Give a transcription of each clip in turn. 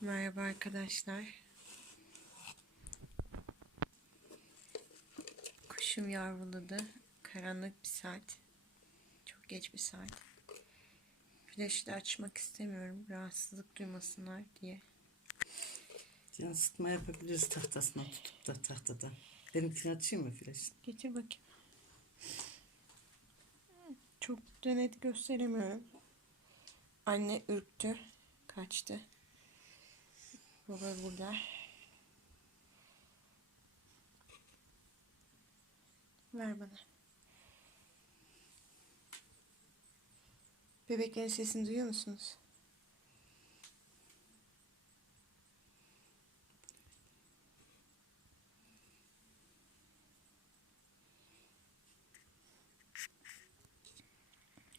Merhaba arkadaşlar. Kuşum yavruladı. Karanlık bir saat. Çok geç bir saat. Flaşı da açmak istemiyorum. Rahatsızlık duymasınlar diye. Yansıtma yapabiliriz tahtasına tutup da tahtadan. Benimkini açayım mı flash? Getir bakayım. Çok da net gösteremiyorum. Anne ürktü. Kaçtı. Baba burada. Ver bana. Bebeklerin sesini duyuyor musunuz?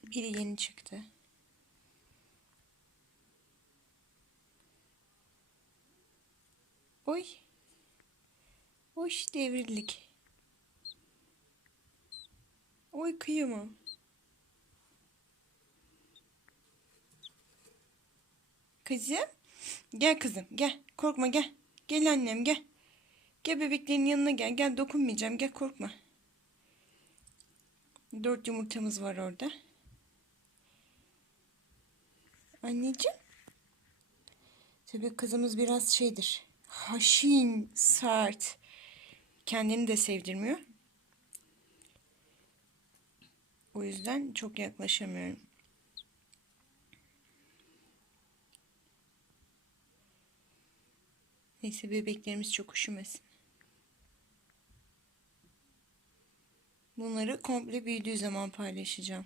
Biri yeni çıktı. Oy. Hoş devrillik. Oy kıyamam. Kızım. Gel kızım gel. Korkma gel. Gel annem gel. Gel bebeklerin yanına gel. Gel dokunmayacağım. Gel korkma. Dört yumurtamız var orada. Anneciğim. Tabii kızımız biraz şeydir. Haşin, sert. Kendini de sevdirmiyor. O yüzden çok yaklaşamıyorum. Neyse bebeklerimiz çok üşümesin. Bunları komple büyüdüğü zaman paylaşacağım.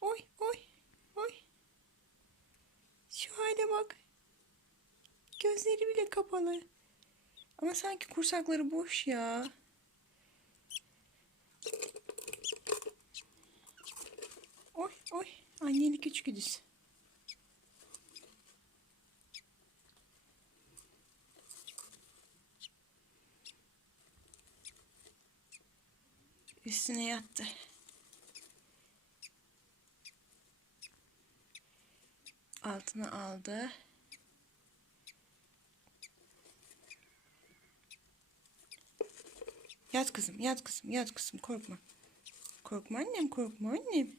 Oy oy oy. Şu hale bak. Gözleri bile kapalı. Ama sanki kursakları boş ya. Oy oy. Annelik içgüdüsü. Üstüne yattı. Altına aldı. Yat kızım, yat kızım, yat kızım. Korkma. Korkma annem, korkma annem.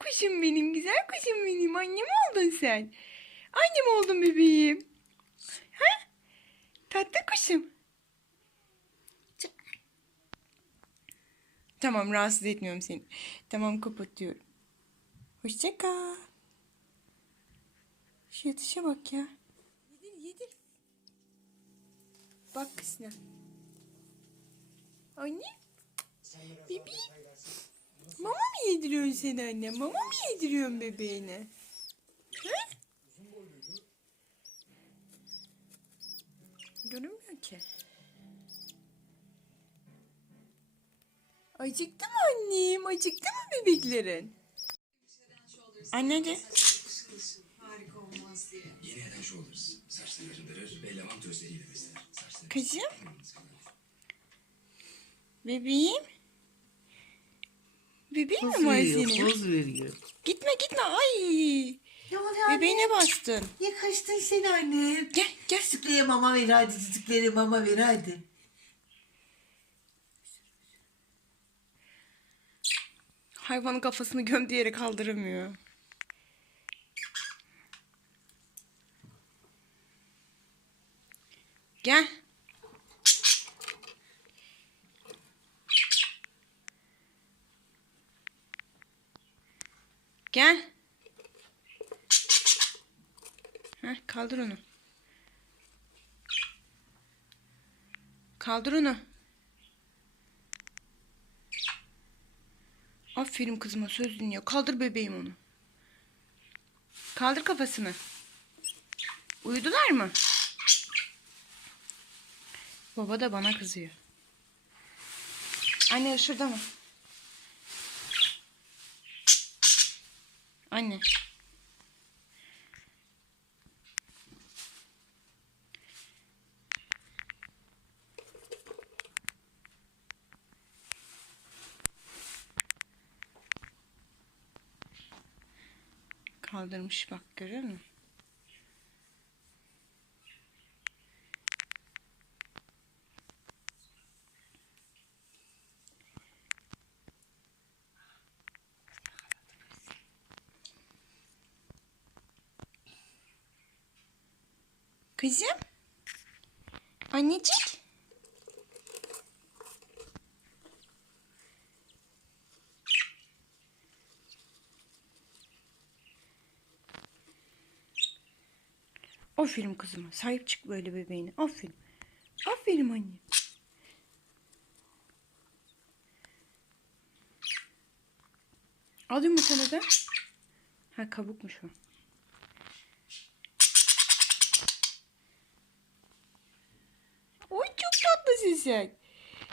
Kuşum benim, güzel kuşum benim. Annem oldun sen. Annem oldun bebeğim. Ha? Tatlı kuşum. Tamam rahatsız etmiyorum seni. Tamam kapatıyorum. Hoşça kal. Şu yatışa bak ya. Yedir yedir. Bak kızına. Anne. Bebeğim. Mama mı yediriyorsun sen anne? Mama mı yediriyorsun bebeğine? Ha? Görünmüyor ki. Acıktı mı annem? Acıktı mı bebeklerin? Anneciğim. Yeni eden Shoulders. Saçları arındırır ve lavant özleriyle besler. Saçları Kızım. Bebeğim. Bebeğim mi var senin? poz veriyor. Gitme gitme. Ay. Ne oluyor anne? Bebeğine bastın. Niye kaçtın sen anne? Gel gel. Sütlüye mama ver hadi. Sütlüye mama ver hadi. Hayvanın kafasını göm diyerek kaldıramıyor. Gel. Gel. Heh, kaldır onu. Kaldır onu. Aferin kızıma söz dinliyor. Kaldır bebeğim onu. Kaldır kafasını. Uyudular mı? Baba da bana kızıyor. Anne şurada mı? Anne. Kaldırmış bak görüyor musun? Kızım. Annecik. Aferin kızıma. Sahip çık böyle bebeğine. Aferin. Aferin anne. Al yumurtanı da. Ha kabukmuş o. Oy çok tatlısın sen.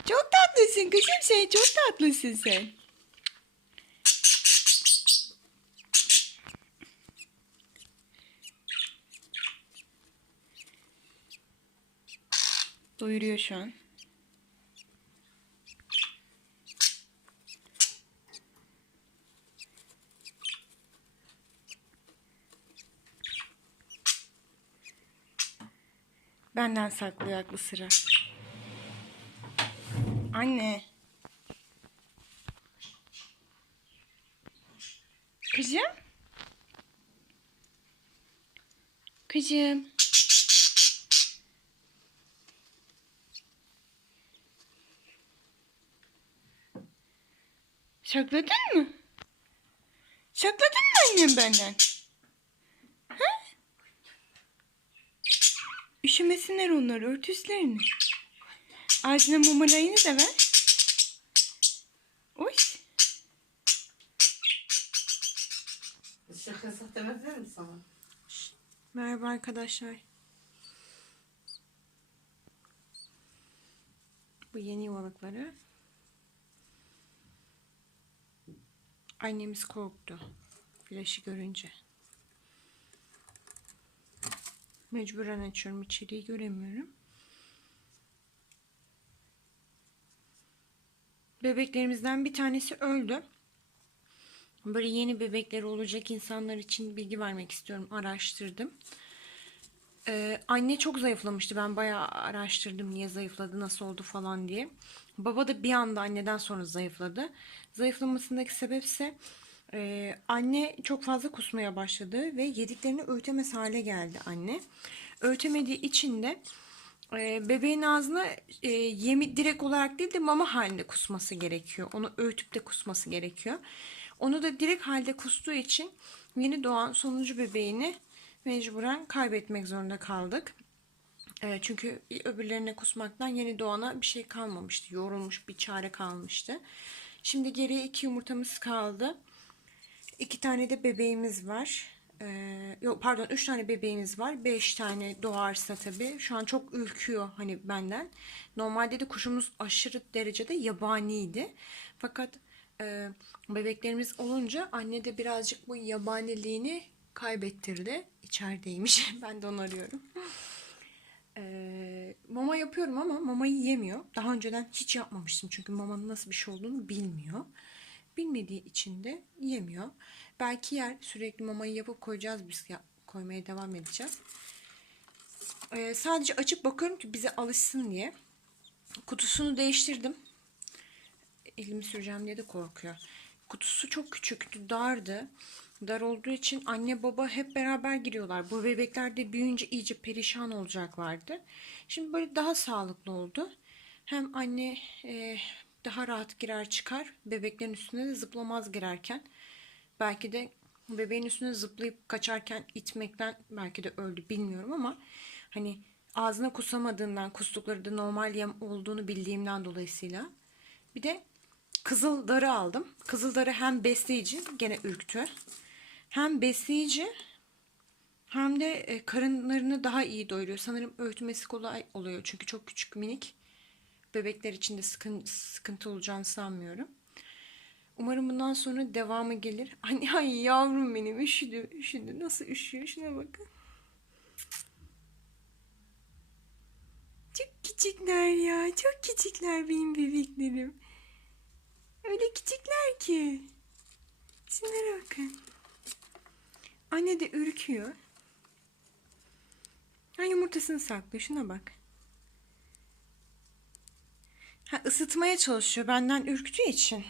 Çok tatlısın kızım sen. Çok tatlısın sen. Doyuruyor şu an. Benden saklıyor aklı sıra. Anne. Kızım. Kızım. Sakladın mı? Sakladın mı annem benden? Ha? Üşümesinler onlar örtüslerini. Ağzına mamalayını da ver. Oy. Yasak demezler mi sana? Merhaba arkadaşlar. Bu yeni yuvalıkları. Annemiz korktu. Flaşı görünce. Mecburen açıyorum. içeriği göremiyorum. Bebeklerimizden bir tanesi öldü. Böyle yeni bebekleri olacak insanlar için bilgi vermek istiyorum. Araştırdım. Ee, anne çok zayıflamıştı. Ben bayağı araştırdım niye zayıfladı, nasıl oldu falan diye. Baba da bir anda anneden sonra zayıfladı. Zayıflamasındaki sebep ise e, anne çok fazla kusmaya başladı ve yediklerini öğütemez hale geldi anne. Öğütemediği için de e, bebeğin ağzına e, yemi direkt olarak değil de mama halinde kusması gerekiyor. Onu öğütüp de kusması gerekiyor. Onu da direkt halde kustuğu için yeni doğan sonuncu bebeğini mecburen kaybetmek zorunda kaldık. E, çünkü öbürlerine kusmaktan yeni doğana bir şey kalmamıştı. Yorulmuş bir çare kalmıştı. Şimdi geriye iki yumurtamız kaldı. İki tane de bebeğimiz var. Ee, yok pardon üç tane bebeğimiz var. Beş tane doğarsa tabii. Şu an çok ürküyor hani benden. Normalde de kuşumuz aşırı derecede yabaniydi. Fakat e, bebeklerimiz olunca anne de birazcık bu yabaniliğini kaybettirdi. İçerideymiş. ben de onu arıyorum. Ee, mama yapıyorum ama mamayı yemiyor. Daha önceden hiç yapmamıştım çünkü mamanın nasıl bir şey olduğunu bilmiyor. Bilmediği için de yemiyor. Belki yer sürekli mamayı yapıp koyacağız biz ya, koymaya devam edeceğiz. Ee, sadece açıp bakıyorum ki bize alışsın diye. Kutusunu değiştirdim. Elimi süreceğim diye de korkuyor. Kutusu çok küçüktü, dardı. Dar olduğu için anne baba hep beraber giriyorlar. Bu bebekler de büyüyünce iyice perişan olacaklardı. Şimdi böyle daha sağlıklı oldu. Hem anne e, daha rahat girer çıkar. Bebeklerin üstüne de zıplamaz girerken. Belki de bebeğin üstüne zıplayıp kaçarken itmekten belki de öldü bilmiyorum ama hani ağzına kusamadığından kustukları da normal yem olduğunu bildiğimden dolayısıyla. Bir de kızıl darı aldım. Kızıl darı hem besleyici gene ürktü. Hem besleyici hem de e, karınlarını daha iyi doyuruyor. Sanırım öğütmesi kolay oluyor çünkü çok küçük minik. Bebekler için de sıkıntı, sıkıntı olacağını sanmıyorum. Umarım bundan sonra devamı gelir. Ay, ay yavrum benim üşüdü. Üşüdü. Nasıl üşüyor? Şuna bakın. Çok küçükler ya. Çok küçükler benim bebeklerim. Öyle küçükler ki. Şunlara bakın. Anne de ürküyor. Ha yumurtasını saklıyor. Şuna bak. Ha ısıtmaya çalışıyor benden ürktüğü için.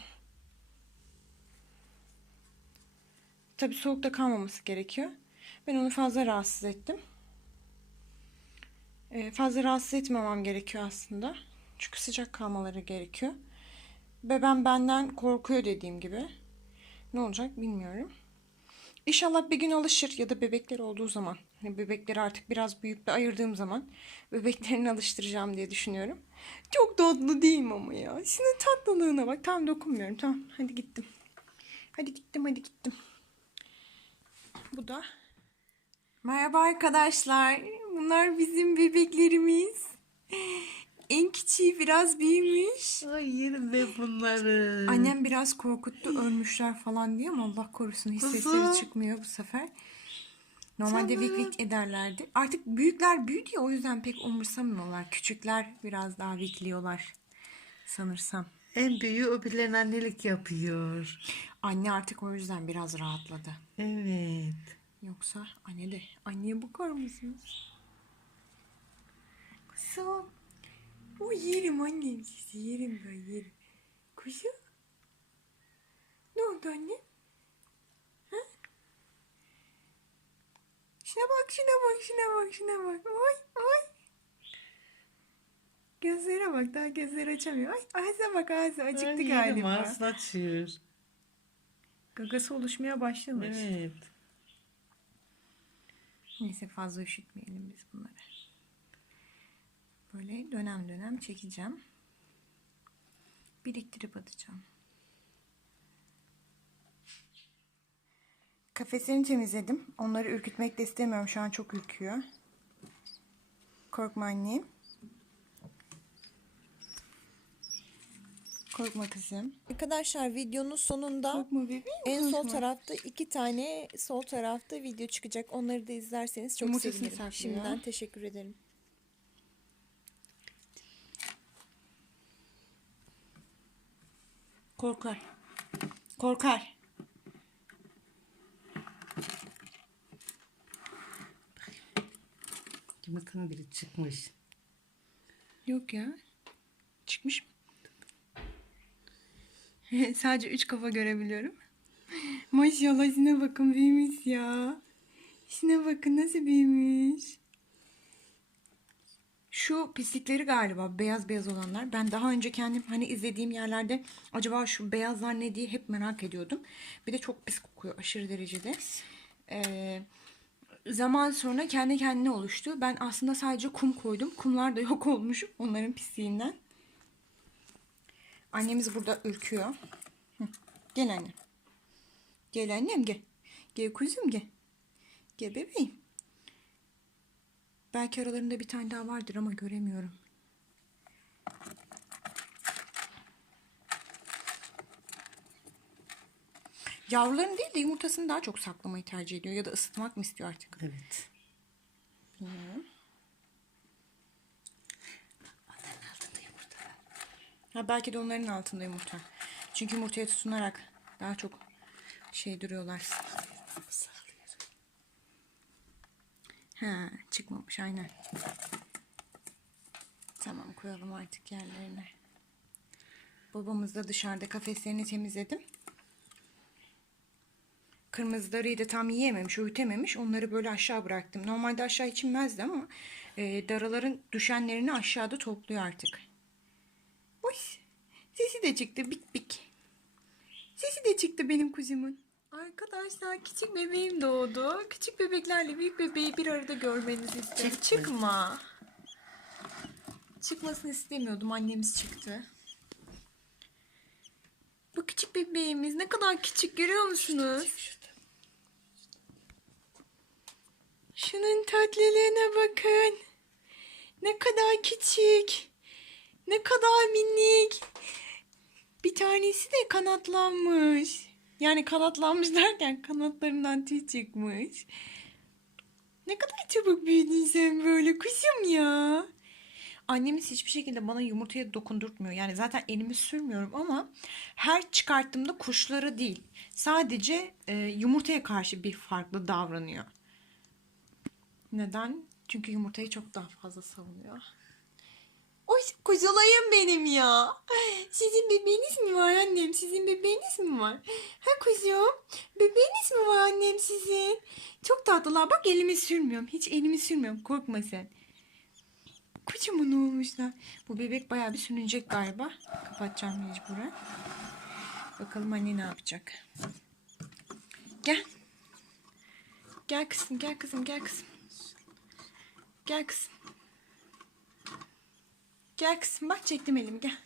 Tabii soğukta kalmaması gerekiyor. Ben onu fazla rahatsız ettim. Ee, fazla rahatsız etmemem gerekiyor aslında. Çünkü sıcak kalmaları gerekiyor. Bebem benden korkuyor dediğim gibi. Ne olacak bilmiyorum. İnşallah bir gün alışır ya da bebekler olduğu zaman. Hani bebekleri artık biraz büyük bir ayırdığım zaman bebeklerini alıştıracağım diye düşünüyorum. Çok tatlı değil mi ama ya? Şunun tatlılığına bak. Tamam dokunmuyorum. Tamam hadi gittim. Hadi gittim hadi gittim. Bu da. Merhaba arkadaşlar. Bunlar bizim bebeklerimiz. En küçüğü biraz büyümüş. Ay yerim ben bunları. Annem biraz korkuttu ölmüşler falan diye ama Allah korusun hiç sesleri çıkmıyor bu sefer. Normalde vik vik ederlerdi. Artık büyükler büyüdü ya o yüzden pek umursamıyorlar. Küçükler biraz daha vikliyorlar sanırsam. En büyüğü o birilerine annelik yapıyor. Anne artık o yüzden biraz rahatladı. Evet. Yoksa anne de anneye bakar mısınız? Kızım. O yerim annem sizi yerim ben yerim. Kuzum. Ne oldu anne? Ha? Şuna bak şuna bak şuna bak şuna bak. Oy oy. Gözlere bak daha gözleri açamıyor. Ay ağza bak ağzı acıktı yerim galiba. ağzını açıyor. Gagası oluşmaya başlamış. Evet. Neyse fazla üşütmeyelim biz bunları. Böyle dönem dönem çekeceğim. Biriktirip atacağım. Kafesini temizledim. Onları ürkütmek de istemiyorum. Şu an çok ürküyor. Korkma annem. Korkma kızım. Arkadaşlar videonun sonunda Korkma bebeğim. en sol korkma. tarafta iki tane sol tarafta video çıkacak. Onları da izlerseniz çok Yumurtasını sevinirim. Şimdiden teşekkür ederim. Korkar. Korkar. Yumurtanın biri çıkmış. Yok ya. Çıkmış mı? Sadece üç kafa görebiliyorum. Maşallah şuna bakın büyümüş ya. Şuna bakın nasıl büyümüş. Şu pislikleri galiba beyaz beyaz olanlar. Ben daha önce kendim hani izlediğim yerlerde acaba şu beyazlar ne diye hep merak ediyordum. Bir de çok pis kokuyor aşırı derecede. Ee, zaman sonra kendi kendine oluştu. Ben aslında sadece kum koydum. Kumlar da yok olmuş onların pisliğinden. Annemiz burada ürküyor. Hı. Gel annem. Gel annem gel. Gel kuzum gel. Gel bebeğim. Belki aralarında bir tane daha vardır ama göremiyorum. Yavruların değil de yumurtasını daha çok saklamayı tercih ediyor ya da ısıtmak mı istiyor artık? Evet. Bilmiyorum. Onların altında yumurta var. Ha belki de onların altında yumurta. Çünkü yumurtaya tutunarak daha çok şey duruyorlar. Saklıyor. Ha çıkmamış aynen. Tamam koyalım artık yerlerine. Babamız da dışarıda kafeslerini temizledim. Kırmızılarıyı da tam yiyememiş, öğütememiş. Onları böyle aşağı bıraktım. Normalde aşağı hiç inmezdi ama e, daraların düşenlerini aşağıda topluyor artık. Oy, sesi de çıktı bik bik. Sesi de çıktı benim kuzumun. Arkadaşlar küçük bebeğim doğdu. Küçük bebeklerle büyük bebeği bir arada görmenizi istedim. Çıkma. Çıkmasını istemiyordum. Annemiz çıktı. Bu küçük bebeğimiz ne kadar küçük görüyor musunuz? Şunun tatlılığına bakın. Ne kadar küçük. Ne kadar minik. Bir tanesi de kanatlanmış. Yani kanatlanmış derken kanatlarından tüy çıkmış. Ne kadar çabuk büyüdün sen böyle kuşum ya. Annemiz hiçbir şekilde bana yumurtaya dokundurtmuyor. Yani zaten elimi sürmüyorum ama her çıkarttığımda kuşlara değil. Sadece e, yumurtaya karşı bir farklı davranıyor. Neden? Çünkü yumurtayı çok daha fazla savunuyor. Oy kuzulayım benim ya. Sizin bebeğiniz mi var annem? Sizin bebeğiniz mi var? Ha kuzum? Bebeğiniz mi var annem sizin? Çok tatlılar. Bak elimi sürmüyorum. Hiç elimi sürmüyorum. Korkma sen. Kocaman olmuşlar. Bu bebek bayağı bir sürünecek galiba. Kapatacağım mecburen. Bakalım anne ne yapacak. Gel. Gel kızım, gel kızım, gel kızım. Gel kızım. Gel kızım bak çektim elimi gel.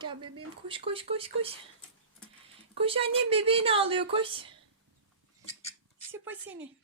Gel bebeğim koş koş koş koş. Koş annem bebeğini ağlıyor koş. Sıpa seni.